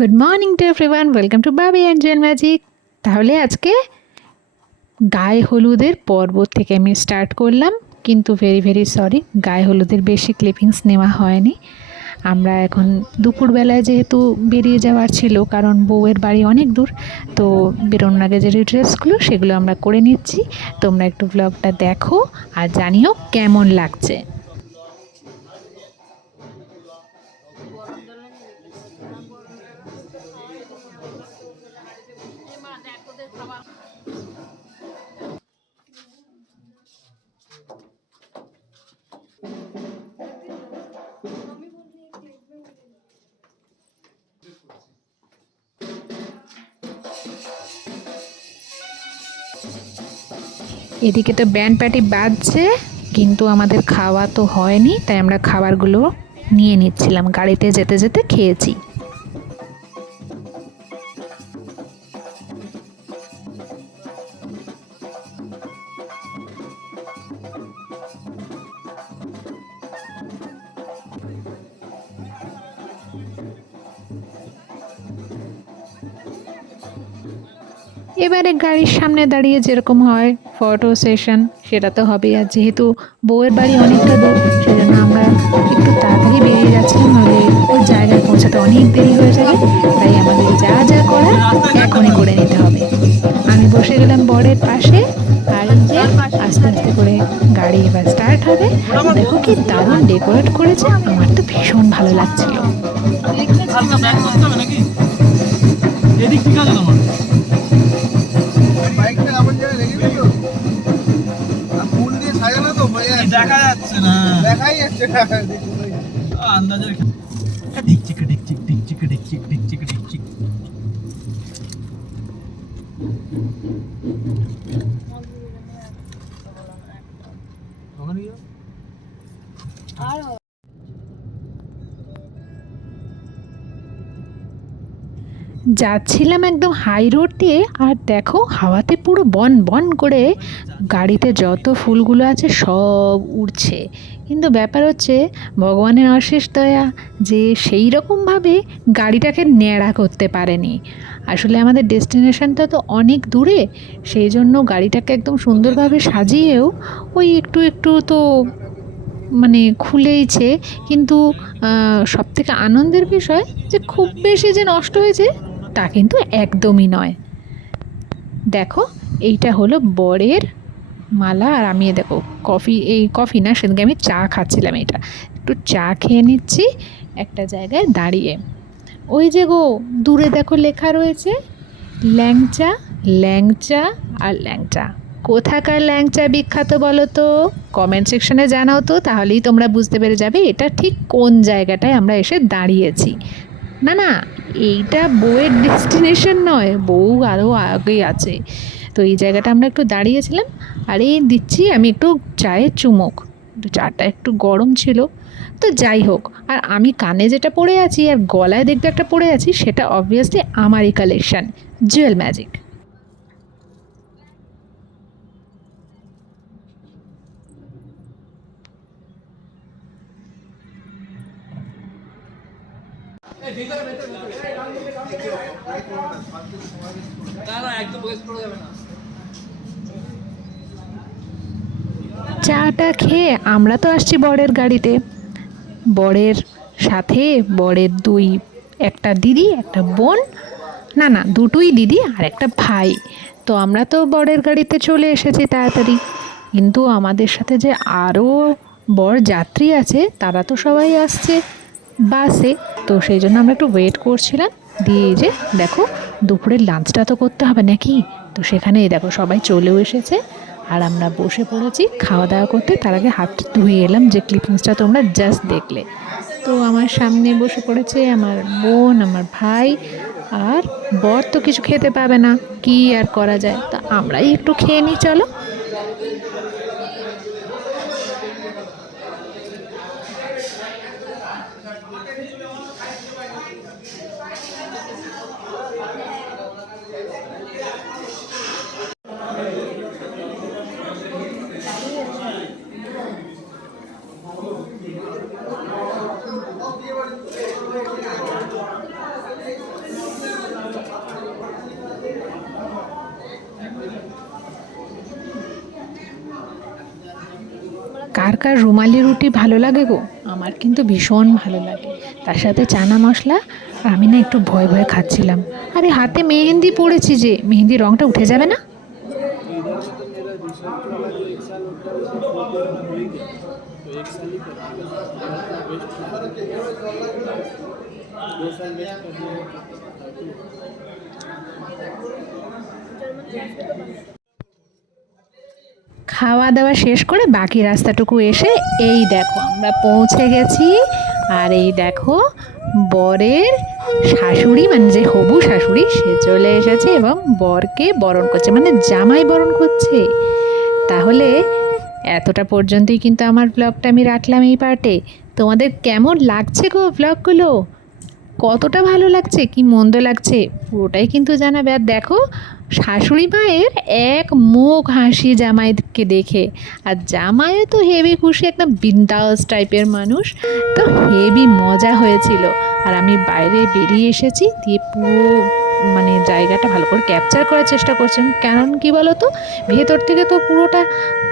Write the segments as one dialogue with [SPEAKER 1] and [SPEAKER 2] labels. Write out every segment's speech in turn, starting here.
[SPEAKER 1] Good morning to everyone welcome to Babi Angel Magic তাহলে আজকে গায়ে হলুদের পর্ব থেকে আমি স্টার্ট করলাম, কিন্তু ভেরি ভেরি সরি গায়ে হলুদের বেশি ক্লিপিংস নেওয়া হয়নি। আমরা এখন দুপুরবেলায় যেহেতু বেরিয়ে যাওয়ার ছিল, কারণ বউয়ের বাড়ি অনেক দূর, তো বেরোনোর আগে যে ড্রেসগুলো সেগুলো আমরা করে নিচ্ছি। তোমরা একটু ব্লগটা দেখো আর জানিও কেমন লাগছে। এদিকে তো ব্যান্ড প্যাটি বাজছে, কিন্তু আমাদের খাওয়া তো হয়নি, তাই আমরা খাবারগুলো নিয়ে নিচ্ছিলাম, গাড়িতে যেতে যেতে খেয়েছি। এবারে গাড়ির সামনে দাঁড়িয়ে যেরকম হয় ফটো সেশন সেটা তো হবেই। আর যেহেতু বউয়ের বাড়ি অনেকটা দূর সেজন্য আমরা একটু তাড়াতাড়ি বেরিয়ে যাচ্ছিলাম নাহলে ওই জায়গায় পৌঁছাতে অনেক দেরি হয়ে যাবে। তাই আমাদের যা যা করা এখনই করে নিতে হবে। আমি বসে গেলাম বরের পাশে, আর যে আস্তে আস্তে করে গাড়ি এবার স্টার্ট হবে। দেখো কি দারুণ ডেকোরেট করেছে, আমার তো ভীষণ ভালো লাগছিল।
[SPEAKER 2] এদিক ঠিক আছে তোমার
[SPEAKER 3] ফুল দেখুন ওই।
[SPEAKER 2] আন্দাজের ঢিকচিক ঢিকচিক ঢিকচিক ঢিকচিক ঢিকচিক ঢিকচিক ওখানে গিয়ে
[SPEAKER 1] যাচ্ছিলাম একদম হাই রোড দিয়ে, আর দেখো হাওয়াতে পুরো বন বন করে গাড়িতে যত ফুলগুলো আছে সব উড়ছে। কিন্তু ব্যাপার হচ্ছে ভগবানের অশেষ দয়া যে সেই রকমভাবে গাড়িটাকে ন্যাড়া করতে পারেনি। আসলে আমাদের ডেস্টিনেশনটা তো অনেক দূরে, সেই জন্য গাড়িটাকে একদম সুন্দরভাবে সাজিয়েও ওই একটু একটু তো মানে খুলেইছে। কিন্তু সব থেকে আনন্দের বিষয় যে খুব বেশি যে নষ্ট হয়েছে তা কিন্তু একদমই নয়। দেখো, এইটা হলো বরের মালা আর আমি দেখো, কফি, এই কফি না সেদিকে আমি চা খাচ্ছিলাম এটা একটু চা খেয়ে নিচ্ছি, একটা জায়গায় দাঁড়িয়ে। ওই যে গো, দূরে দেখো লেখা রয়েছে, ল্যাংচা ল্যাংচা আর ল্যাংচা। কোথাকার ল্যাংচা বিখ্যাত বলো তো? কমেন্ট সেকশনে জানাও তো, তাহলেই তোমরা বুঝতে পেরে যাবে এটা ঠিক কোন জায়গাটায় আমরা এসে দাঁড়িয়েছি। না না এইটা বউয়ের ডেস্টিনেশন নয়, বউ আরও আগে আছে। তো এই জায়গাটা আমরা একটু দাঁড়িয়েছিলাম, আর এই দিচ্ছি, আমি একটু চায়ের চুমুক। চাটা একটু গরম ছিল, তো যাই হোক, আর আমি কানে যেটা পরে আছি আর গলায় দেখবে একটা পরে আছি, সেটা অবভিয়াসলি আমারই কালেকশান জুয়েল ম্যাজিক
[SPEAKER 2] না না একদম বয়স পড়ে যাবে না
[SPEAKER 1] চাটা খেয়ে আমরা তো আসছি বরের গাড়িতে। বরের সাথে বরের দুই, একটা দিদি, একটা বোন। না না, দুটোই দিদি আর একটা ভাই। তো আমরা তো বরের গাড়িতে চলে এসেছি তাড়াতাড়ি। কিন্তু আমাদের সাথে যে আরও বর যাত্রী আছে, তারা তো সবাই আসছে বাসে। তো সেই জন্য আমরা একটু ওয়েট করছিলাম। দিয়ে যে দেখো, দুপুরের লাঞ্চটা তো করতে হবে নাকি? তো সেখানে দেখো সবাই চলেও এসেছে, আর আমরা বসে পড়েছি খাওয়া দাওয়া করতে। তার আগে হাত ধুয়ে এলাম যে ক্লিপিংসটা তোমরা জাস্ট দেখলে। তো আমার সামনে বসে পড়েছে আমার বোন, আমার ভাই, আর বর তো কিছু খেতে পাবে না, কি আর করা যায়? তা আমরাই একটু খেয়ে নিই, চলো। কার কার রুমালি রুটি ভালো লাগে গো? আমার কিন্তু ভীষণ ভালো লাগে। তার সাথে চানা মশলা, আমি না একটু ভয় ভয়ে খাচ্ছিলাম। আরে হাতে মেহেন্দি পড়েছি যে মেহেন্দি রঙটা উঠে যাবে না? খাওয়া দাওয়া শেষ করে বাকি রাস্তাটুকু এসে এই দেখো আমরা পৌঁছে গেছি। আর এই দেখো বরের শাশুড়ি মানে যে হবু শাশুড়ি, সে চলে এসেছে এবং বরকে বরণ করছে মানে জামাই বরণ করছে। তাহলে এতটা পর্যন্তই কিন্তু আমার ব্লগটা আমি রাখলাম এই পার্টে তোমাদের কেমন লাগছে গো ব্লগগুলো কতটা ভালো লাগছে? কি মন্দ লাগছে? পুরোটাই কিন্তু জানাবে। আর দেখো শাশুড়ি মায়ের এক মুখ হাসি জামাইকে দেখে। আর জামাইও তো হেভি খুশি, একদম বিন্দাস টাইপের মানুষ। তো হেভি মজা হয়েছিল। আর আমি বাইরে বেরিয়ে এসেছি, দিয়ে পুরো মানে জায়গাটা ভালো করে ক্যাপচার করার চেষ্টা করছেন কারণ কি বলো তো ভেতর থেকে তো পুরোটা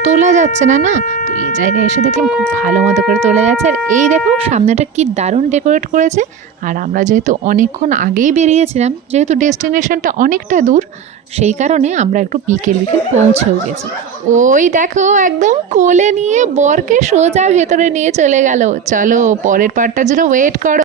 [SPEAKER 1] তোলা যাচ্ছে না না? তো এই জায়গায় এসে দেখলাম খুব ভালো মতো করে তোলা যাচ্ছে। আর এই দেখো, সামনেটা কি দারুণ ডেকোরেট করেছে। আর আমরা যেহেতু অনেকক্ষণ আগেই বেরিয়েছিলাম, যেহেতু ডেস্টিনেশনটা অনেকটা দূর, সেই কারণে আমরা একটু বিকেল বিকেল পৌঁছেও গেছি। ওই দেখো, একদম কোলে নিয়ে বরকে সোজা ভেতরে নিয়ে চলে গেল। চলো, পরের পার্টটার জন্য ওয়েট করো।